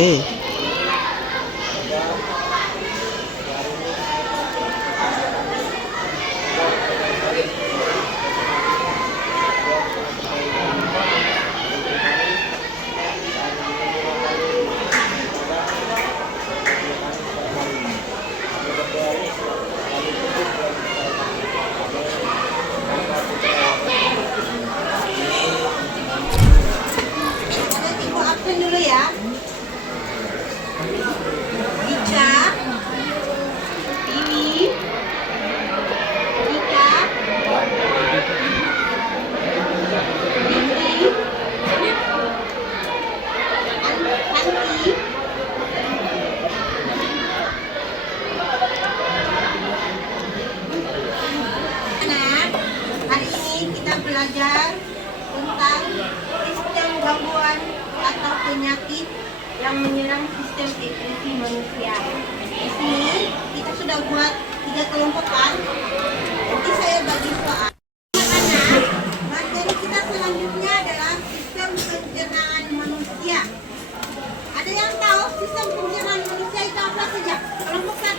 Hey. Ibu absen dulu ya. Ica, Tiwi, Ika, Dini, Anti. Anak, hari ini kita belajar tentang sistem gangguan atau penyakit yang menyerang sistem ekskresi manusia. Di sini kita sudah buat 3 kelompokan. Nanti saya bagi soal. Anak-anak, materi kita selanjutnya adalah sistem pencernaan manusia. Ada yang tahu sistem pencernaan manusia itu apa saja? Kelompok 1.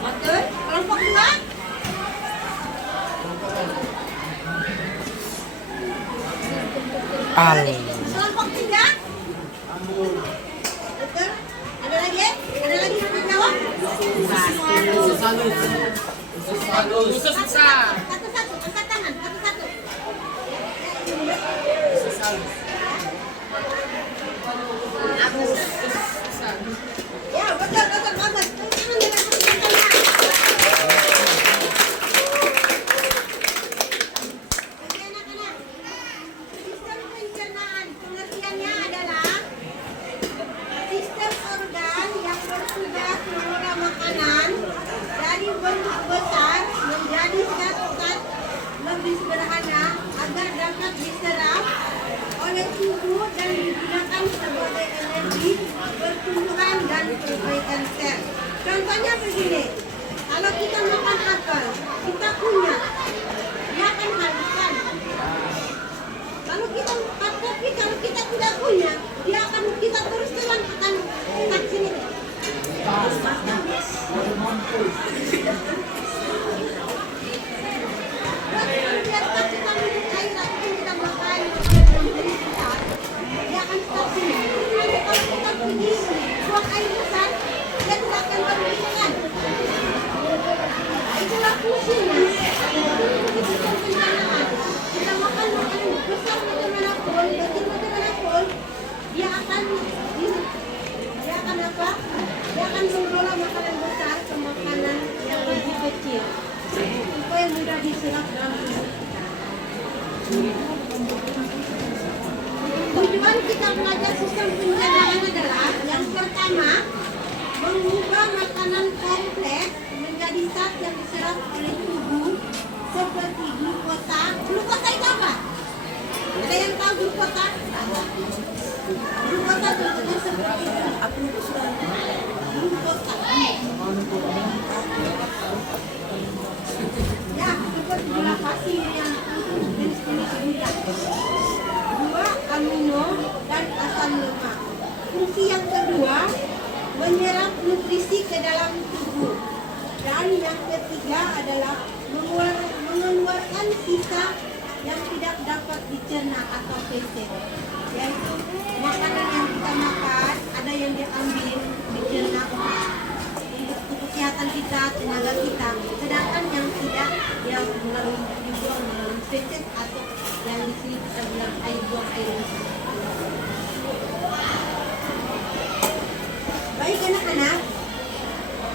Betul. Kelompok 2. Kelompok 3. Betul. Ada lagi? Ada lagi yang mau jawab? Satu-satu. Angkat tangan. Satu-satu. Ya, betul. Bagus. Tangan dengan anak-anak. Sistem pencernaan pengertiannya adalah sistem organ yang bertugas mengolah makanan dari bentuk besar menjadi zat-zat lebih sederhana agar dapat diserap oleh tubuh dan digunakan sebagai energi pertumbuhan dan perbaikan sel. Contohnya begini, kalau kita makan apel, kita kunyah, dia akan habiskan. Lalu kita makan kopi, kalau kita tidak punya, dia akan kita terus telan akan tak sini. Biarkan kita minum air ataupun kita makan dia akan stop sini. Tapi kalau kita pergi buang air besar, dia tidak akan berhubungan. Itulah fungsinya. Sistem pencernaan. Kita makan makanan besar bagaimanapun, kecil bagaimanapun, dia akan apa? Dia akan mengelola makanan besar ke makanan yang lebih kecil supaya mudah diserap dalam tubuh kita. Tujuan kita belajar sistem pencernaan adalah yang pertama, mengubah makanan kompleks menjadi zat yang diserap oleh tubuh seperti glukosa. Glukosa itu apa? Ada yang tahu glukosa? Glukosa bentuknya seperti glukosa. Ya, seperti gula pasir yang jenis-jenis gula. 2. Amino dan asam lemak. Fungsi yang kedua, menyerap nutrisi ke dalam tubuh. Dan yang ketiga adalah mengeluarkan sisa yang tidak dapat dicerna atau feces, yaitu kesehatan kita, tenaga kita. Sedangkan yang tidak, yang melalui dibuang melalui feces atau yang di sini kita bilang air buang air besar. Baik anak-anak,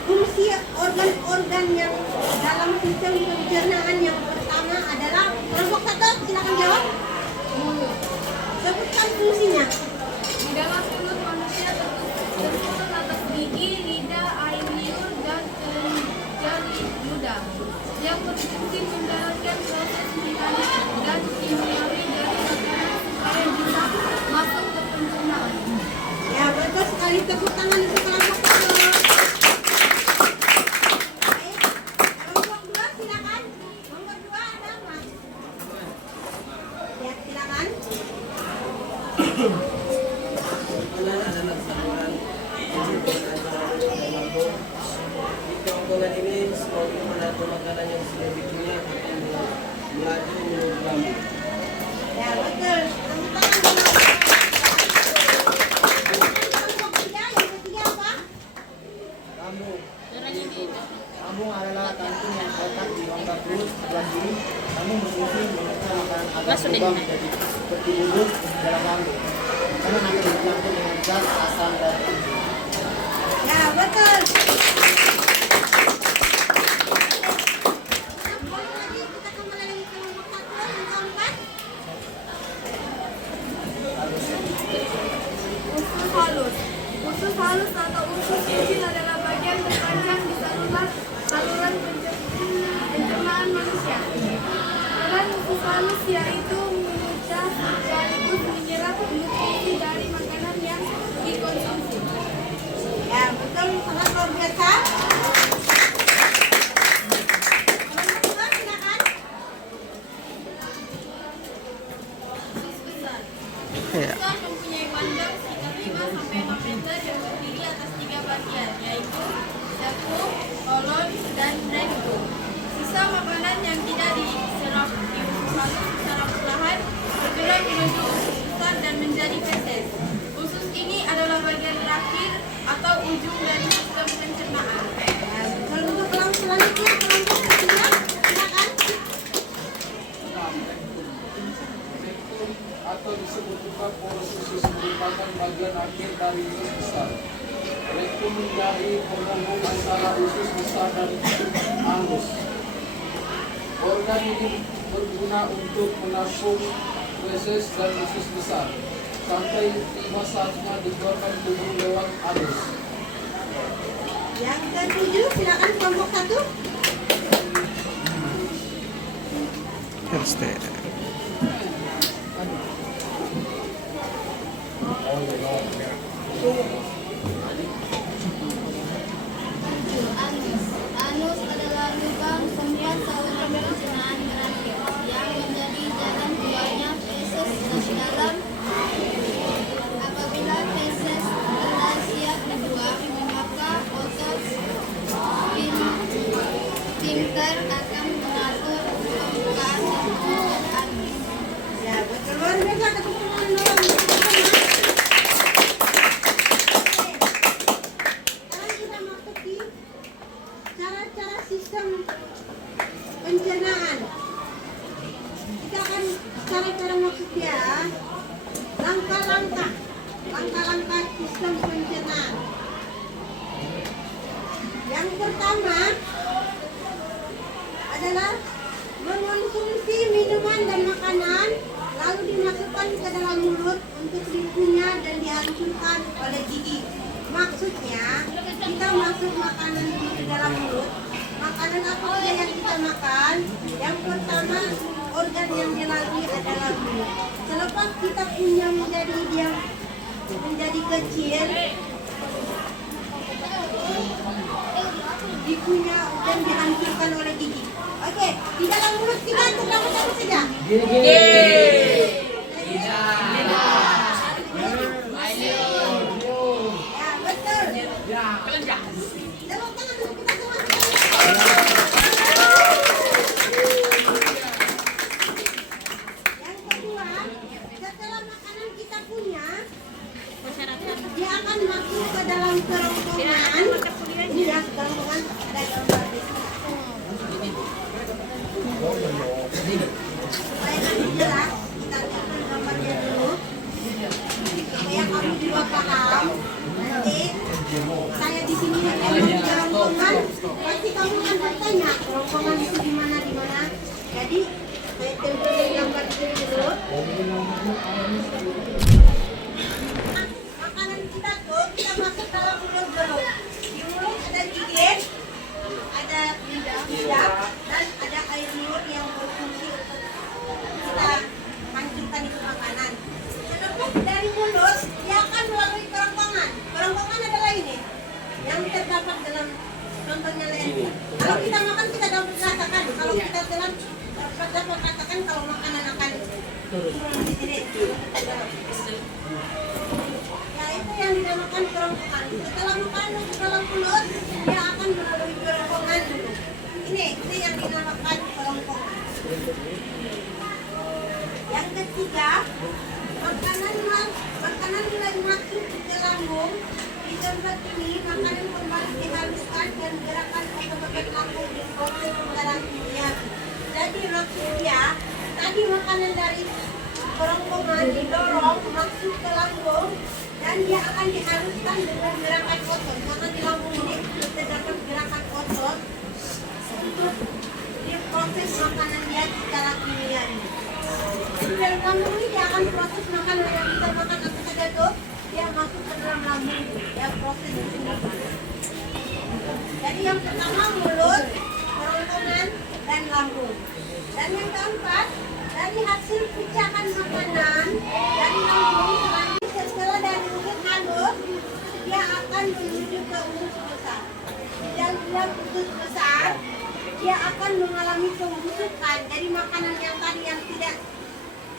fungsi organ-organ yang dalam sistem pencernaan yang pertama adalah kelompok 1, silakan jawab. Sebutkan fungsinya. Di dalam mulut manusia tersusun atas gigi, lidah, air liur, dan jari ludah yang berfungsi menjalankan proses mekanik dan kimia dari makanan supaya bisa masuk ke pencernaan. Ya, betul sekali, tepuk tangan untuk kelompok 1. Baik, kelompok 2 silakan. Nomor 2 ada apa? Ya, silakan. Kerongkongan adalah saluran kehidupan antara mulut dan lambung. Di kerongkongan ini seperti menatu makanan yang sudah dikunyah akan melaju menuju lambung. Ya, betul. Tepuk tangan untuk kelompok 3. Yang ketiga apa? Lambung. Lambung adalah kantung yang terletak di rongga perut sebelah kiri. Lambung berfungsi mengecer makanan agar berubah menjadi seperti bubuk di dalam lambung. Karena nanti dicampur dengan zat, asam, dan enzim. Ya, betul. Boleh lagi kita kembali lagi ke kelompok 1 yang keempat. Usus halus. Usus halus atau usus kecil adalah bagian terpanjang di saluran pencernaan manusia. Peran usus halus yaitu mengucap sekaligus menyerap nutrisi dari makanan yang dikonsumsi. Ya, betul, sangat luar biasa. Kelompok 2 silakan. Usus besar. Usus besar mempunyai panjang sekitar 5 sampai 6 meter yang terdiri atas 3 bagian, yaitu cekung, kolon, dan rektum. Sisa makanan yang tidak diserap di usus halus secara perlahan bergerak menuju usus besar dan menjadi feses. Usus ini adalah bagian terakhir atau ujung dari sistem pencernaan. Ya, betul. Untuk kelompok selanjutnya, kelompok ketiga, silakan. Rektum atau disebut juga porus usus merupakan bagian akhir dari usus besar. Rektum menjadi penghubung antara usus besar dan anus. Organ ini berguna untuk menampung feses dan usus besar sampai tiba saatnya dikeluarkan tubuh lewat anus. Yang ketujuh, silakan kelompok 1. Anus adalah lubang tempat saluran pencernaan berakhir yang menjadi jalan keluarnya feses dari dalam. Apabila feses telah siap dibuang, maka otot sphincter akan mengatur pembukaan dan penutupan anus. Ya, betul, luar biasa. Tepuk tangan dulu untuk teman-teman. Sekarang kita masuk di cara-cara sistem pencernaan. Kita akan cara-cara masuk ya. Langkah-langkah sistem pencernaan. Yang pertama adalah mengonsumsi minuman dan makanan lalu dimasukkan ke dalam mulut untuk dikunyah dan dihancurkan oleh gigi. Maksudnya kita masuk makanan di dalam mulut. Makanan apa saja yang kita makan? Yang pertama organ yang dilalui adalah mulut. Selepas kita punya menjadi kecil, dikunyah dan dihancurkan oleh gigi. Oke, di dalam mulut kita terdapat apa saja? Ya, betul. Tepuk tangan dulu kita semua. Yang kedua, setelah makanan kita punya, dia akan masuk ke dalam kerongkongan Ini ya kerongkongan ada gambar di sini. Supaya nanti jelas, kita lihat gambarnya dulu. Supaya kamu juga paham. Nanti saya di sini yang kerongkongan, pasti kamu akan bertanya kerongkongan itu di mana. Jadi saya tempelin gambar itu dulu. Makanan kita tuh kita masuk dalam mulut dulu. Di mulut ada gigi, ada lidah, dan ada air liur yang berfungsi untuk kita hancurkan itu makanan. Sedangkan dari mulut dia akan melalui kerongkongan. Kerongkongan adalah ini yang terdapat dalam contohnya ini. Kalau kita makan kita dapat rasakan. Kalau kita telan dapat rasakan kalau makanan akan turun di sini. Ya itu yang dinamakan kerongkongan. Setelah makanan ke dalam mulut dia akan melalui kerongkongan dulu. Ini yang dinamakan kerongkongan. Yang ketiga, makanan mulai masuk ke lambung. Di tempat ini makanan kembali dihaluskan dan gerakan otot-otot lambung diproses secara kimia. Jadi maksudnya tadi makanan dari kerongkongan didorong masuk ke lambung dan dia akan dihaluskan dengan gerakan otot. Maka di lambung ini terdapat gerakan otot untuk diproses makanan dia secara kimia. Di dalam lambung ini dia akan proses makanan yang kita makan apa saja tuh dia masuk ke dalam lambung dia proses di sini. Jadi yang pertama mulut, kerongkongan, dan lambung. Dan yang keempat, dari hasil pecahan makanan dari lambung selanjutnya setelah dari usus halus dia akan menuju ke usus besar. Dan dalam usus besar dia akan mengalami pembusukan. Jadi makanan yang tadi yang tidak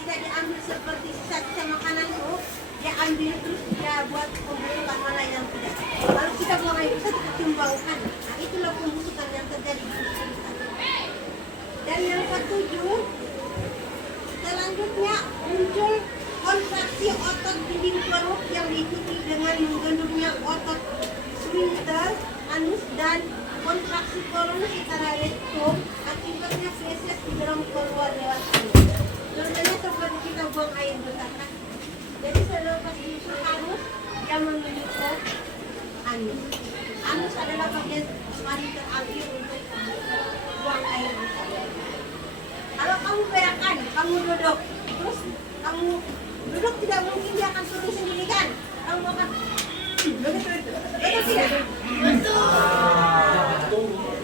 diambil seperti sisa-sisa makanan itu dia ambil terus dia buat pembusukan mana yang tidak. Lalu kita buang air besar kita timbaukan. Nah itulah pembusukan yang terjadi di usus besar. Dan yang ketujuh, selanjutnya muncul kontraksi otot dinding perut yang diikuti dengan menggendurnya otot sphincter, anus, dan kontraksi kolon secara rektum. Akibatnya feses didorong keluar lewat anus. Contohnya seperti kita buang air besar. Jadi selepas diusus anus, dia menuju ke anus. Anus adalah bagian paling terakhir untuk buang air besar. Kalau kamu berakan, kamu duduk, terus kamu duduk tidak mungkin dia akan turun sendiri kan? Kamu akan betul tidak? Betul.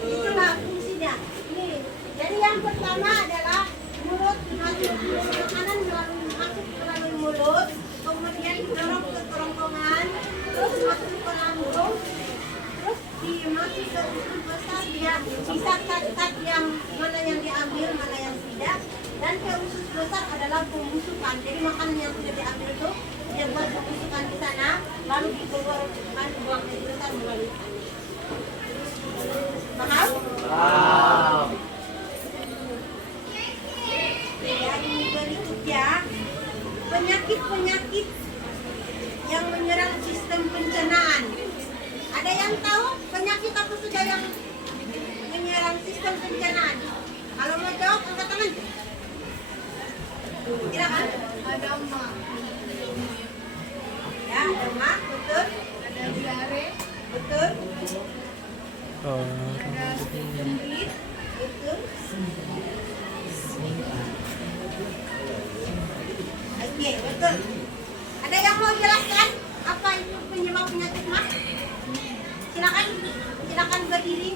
Itulah fungsinya. Nih, jadi yang pertama adalah mulut masuk makanan melalui mulut, kemudian didorong ke kerongkongan, terus masuk ke lambung, terus dimasuk ke usus besar dia bisa cut yang mana yang diambil, mana yang tidak. Dan ke usus besar adalah pembusukan. Jadi makanan yang sudah diambil itu dia buat pembusukan di sana, lalu dikeluarkan buang air besar melalui anus. Paham? Wow. Dan berikutnya penyakit-penyakit yang menyerang sistem pencernaan. Ada yang tahu penyakit apa saja yang menyerang sistem pencernaan? Kalau mau jawab angkat tangan. Silakan. Ada emak, Ya, ada mah, betul. ada diare, Betul. ada Jembrit, betul. Oke, betul. Ada yang mau jelaskan apa itu penyebab penyakit mah? Silakan berdiri.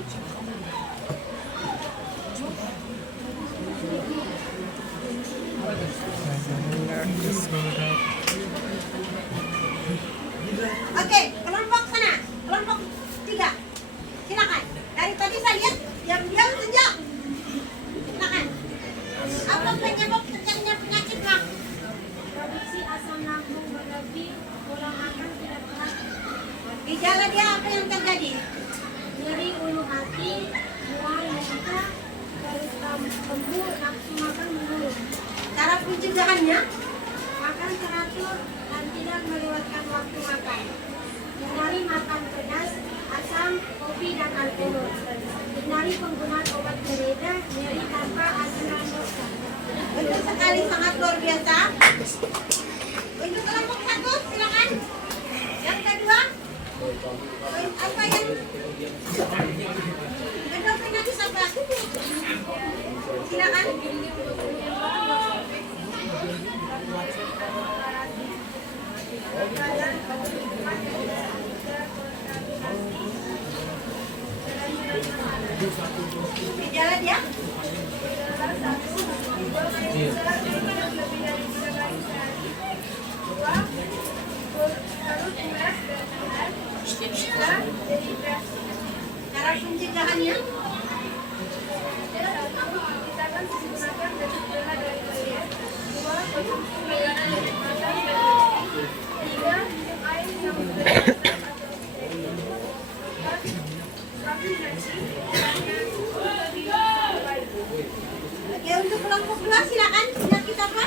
Oke, kelompok sana, kelompok 3. Silakan. Dari tadi saya lihat diam-diam saja. Silakan. Apa penyebab terjadinya penyakit mah? produksi asam lambung berlebih, tulang makan tidak kuat, Gejala dia apa yang terjadi? nyeri ulu hati, mual muntah, garis kembung, nafsu makan menurun, Cara pencegahannya? makan teratur dan tidak melewatkan waktu makan, hindari makan pedas, asam, kopi, sekali, sangat luar biasa. Untuk kelompok 1, silakan. Yang kedua, apa yang kedua penatus apa? Silakan. Jalan ya. Cara pencegahannya? Oke, untuk kelompok 2 silakan. Penyakit apa?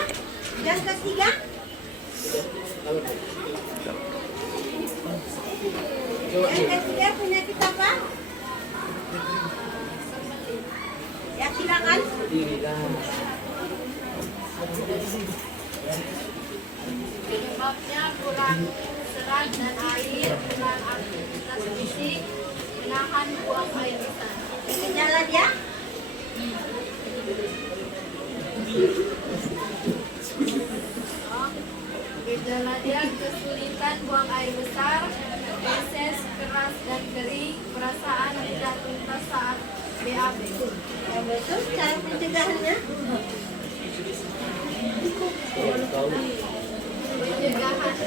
Yang ketiga? Yang ketiga penyakit apa? Ya silakan. Penyebabnya kurang serat dan air, kurang aktivitas fisik, menahan buang air besar. Gejala dia? Gejala dia kesulitan buang air besar, feses keras dan kering, perasaan tidak tuntas saat BAB. Ya betul. Cara pencegahannya?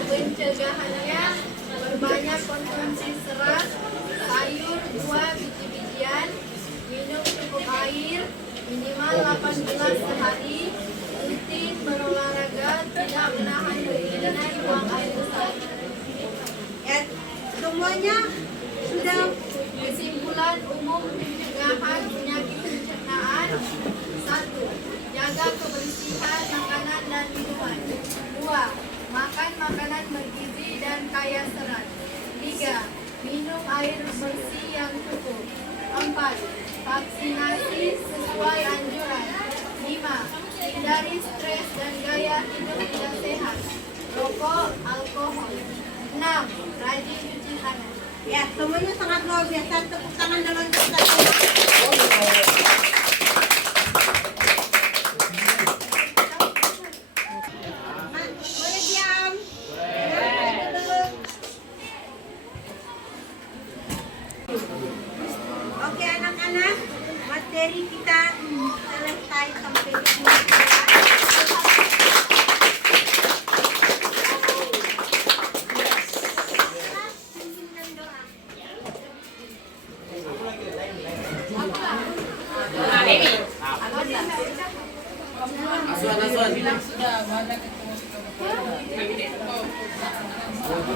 Pencegahannya berbanyak konsumsi serat, sayur, buah, biji-bijian, minum cukup air, minimal 8 gelas sehari, rutin berolahraga, tidak menahan keinginan buang air besar. Ya, semuanya sudah. Kesimpulan umum pencegahan penyakit pencernaan: 1. Jaga kebersihan makanan dan minuman. 2. Makan makanan bergizi dan kaya serat. 3. Minum air bersih yang cukup. 4. Vaksinasi sesuai anjuran. 5. Hindari stres dan gaya hidup tidak sehat, rokok, alkohol. 6. Rajin cuci tangan. Ya, semuanya sangat luar biasa. Tepuk tangan dalam kita. Boleh diam? Oke anak-anak, materi kita selesai sampai di sini.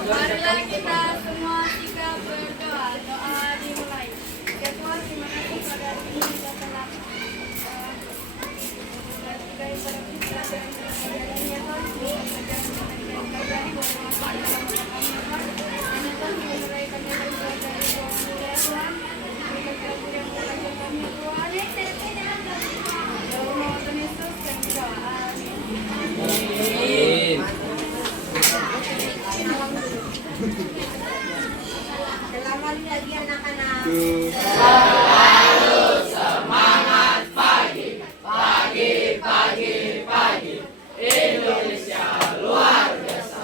Marilah kita semua sikap berdoa. Doa dimulai. Ya Tuhan, terima kasih pada hari ini kita telah bertikai pada kita dan ya Tuhan, kejadian bermanfaat dalam kami ya Tuhan. Dan ya Tuhan, dimulai kami dari Tuhan ya Tuhan. Berikan kabur yang berlaku kami ya Tuhan. Ya Allah, Tuhan Yesus yang berdoa. Amin. Selamat pagi anak-anak. Selalu semangat pagi, pagi, pagi, pagi. Indonesia luar biasa.